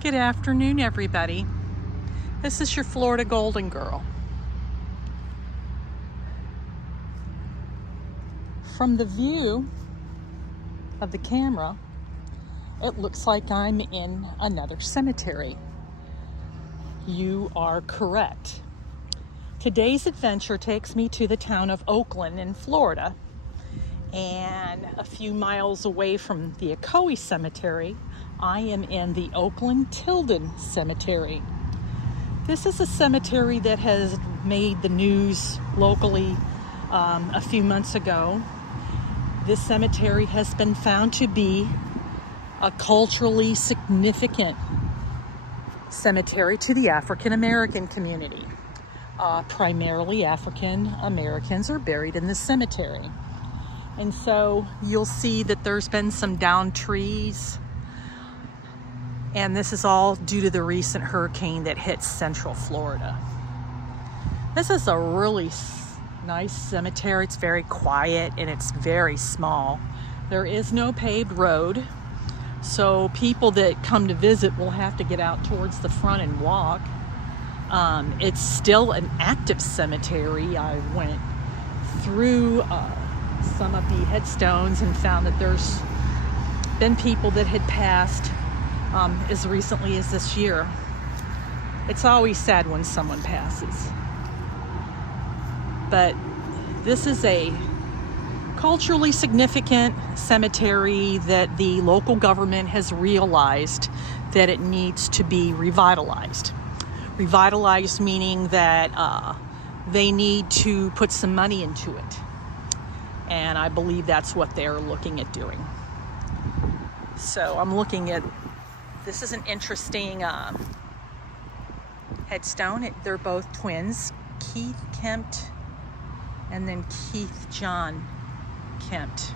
Good afternoon, everybody. This is your Florida Golden Girl. From the view of the camera, it looks like I'm in another cemetery. You are correct. Today's adventure takes me to the town of Oakland in Florida, and a few miles away from the Ocoee Cemetery, I am in the Oakland Tilden Cemetery. This is a cemetery that has made the news locally a few months ago. This cemetery has been found to be a culturally significant cemetery to the African American community. Primarily African Americans are buried in this cemetery. And so you'll see that there's been some downed trees, and this is all due to the recent hurricane that hit Central Florida. This is a really nice cemetery. It's very quiet and it's very small. There is no paved road, so people that come to visit will have to get out towards the front and walk. It's still an active cemetery. I went through some of the headstones and found that there's been people that had passed as recently as this year. It's always sad when someone passes. But this is a culturally significant cemetery that the local government has realized that it needs to be revitalized. Revitalized meaning that they need to put some money into it. And I believe that's what they're looking at doing. So I'm looking at, this is an interesting headstone. They're both twins, Keith Kempt and then Keith John Kempt.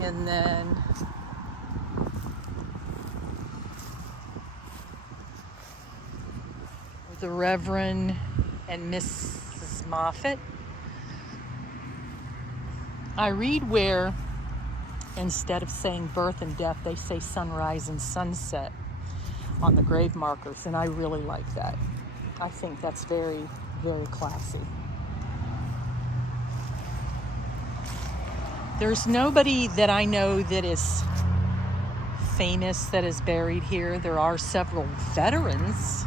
And then the Reverend and Mrs. Moffat. I read where instead of saying birth and death, they say sunrise and sunset on the grave markers, and I really like that. I think that's very, very classy. There's nobody that I know that is famous that is buried here. There are several veterans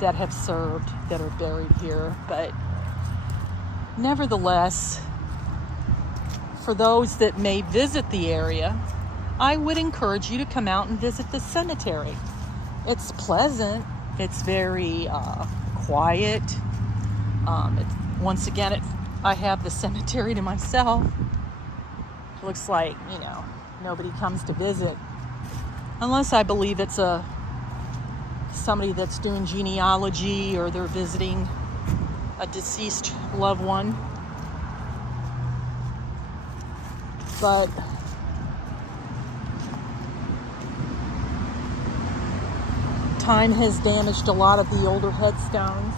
that have served that are buried here, but nevertheless, for those that may visit the area, I would encourage you to come out and visit the cemetery. It's pleasant. It's very quiet. Once again, I have the cemetery to myself. It looks like, nobody comes to visit. Unless I believe it's somebody that's doing genealogy or they're visiting a deceased loved one. But time has damaged a lot of the older headstones.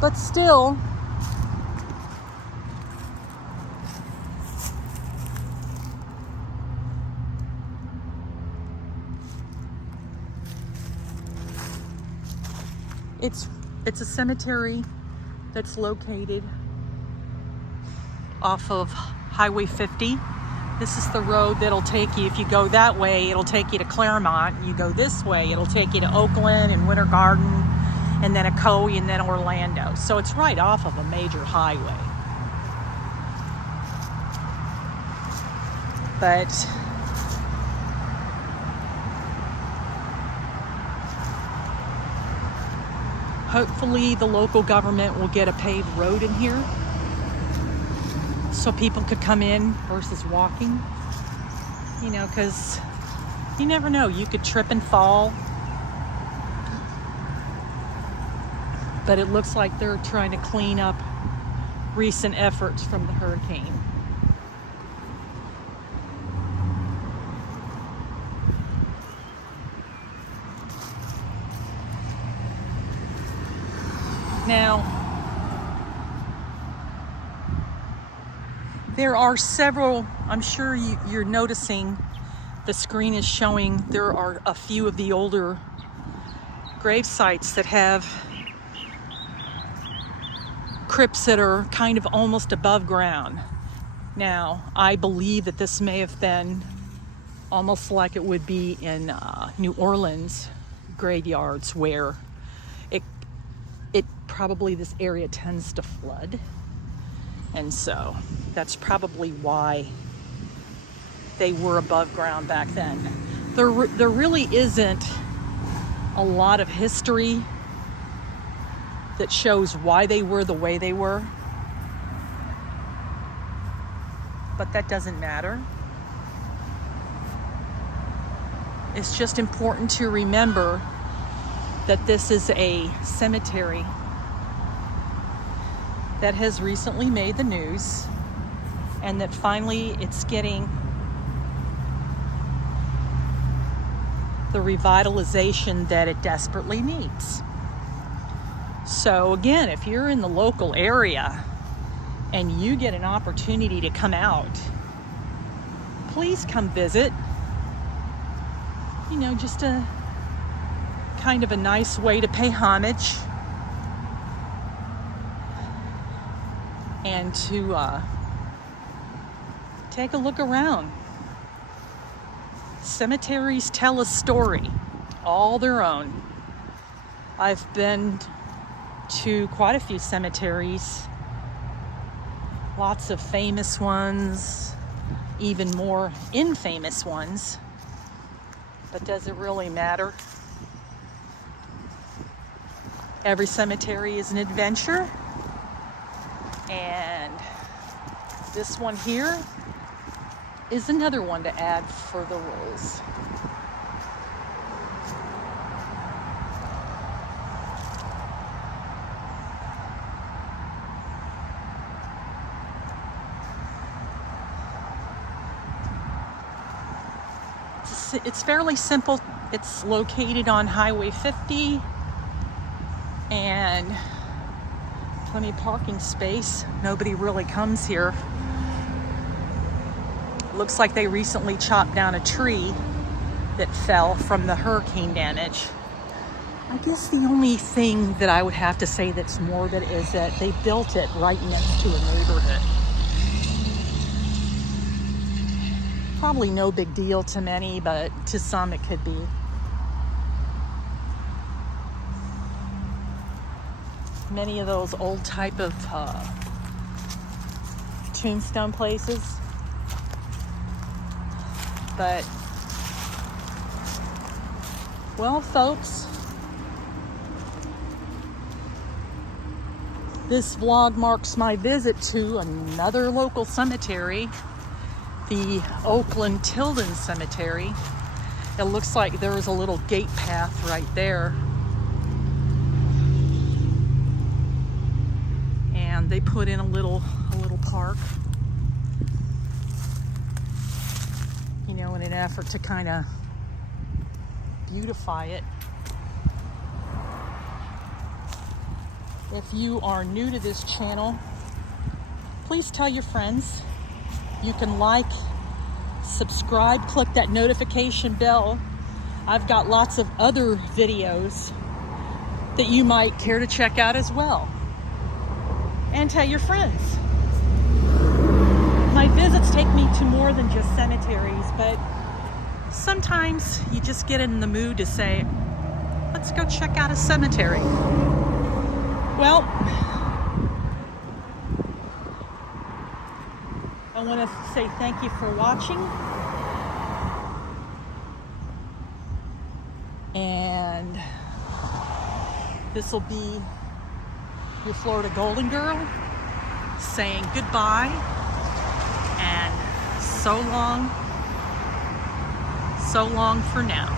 But still, it's a cemetery that's located off of Highway 50. This is the road that'll take you, if you go that way, it'll take you to Claremont. You go this way, it'll take you to Oakland and Winter Garden, and then Ocoee, and then Orlando. So it's right off of a major highway. But hopefully the local government will get a paved road in here so people could come in versus walking, because you never know, you could trip and fall. But it looks like they're trying to clean up recent efforts from the hurricane. Now, There are several, I'm sure you're noticing, the screen is showing there are a few of the older grave sites that have crypts that are kind of almost above ground. Now, I believe that this may have been almost like it would be in New Orleans graveyards, where it probably, this area tends to flood. And so that's probably why they were above ground back then. There really isn't a lot of history that shows why they were the way they were. But that doesn't matter. It's just important to remember that this is a cemetery that has recently made the news, and that finally it's getting the revitalization that it desperately needs. So again, if you're in the local area and you get an opportunity to come out, please come visit. You know, just a kind of a nice way to pay homage and to take a look around. Cemeteries tell a story, all their own. I've been to quite a few cemeteries, lots of famous ones, even more infamous ones, but does it really matter? Every cemetery is an adventure, and this one here is another one to add for the rules. It's fairly simple. It's located on Highway 50 and plenty of parking space. Nobody really comes here. Looks like they recently chopped down a tree that fell from the hurricane damage. I guess the only thing that I would have to say that's morbid is that they built it right next to a neighborhood. Probably no big deal to many, but to some it could be. Many of those old type of tombstone places. But, well, folks, this vlog marks my visit to another local cemetery, the Oakland Tilden Cemetery. It looks like there is a little gate path right there. And they put in a little park, you know, in an effort to kind of beautify it. If you are new to this channel, please tell your friends. You can like, subscribe, click that notification bell. I've got lots of other videos that you might care to check out as well. And tell your friends. My visits take me to more than just cemeteries, but sometimes you just get in the mood to say, let's go check out a cemetery. Well, I want to say thank you for watching. And this will be your Florida Golden Girl saying goodbye and so long for now.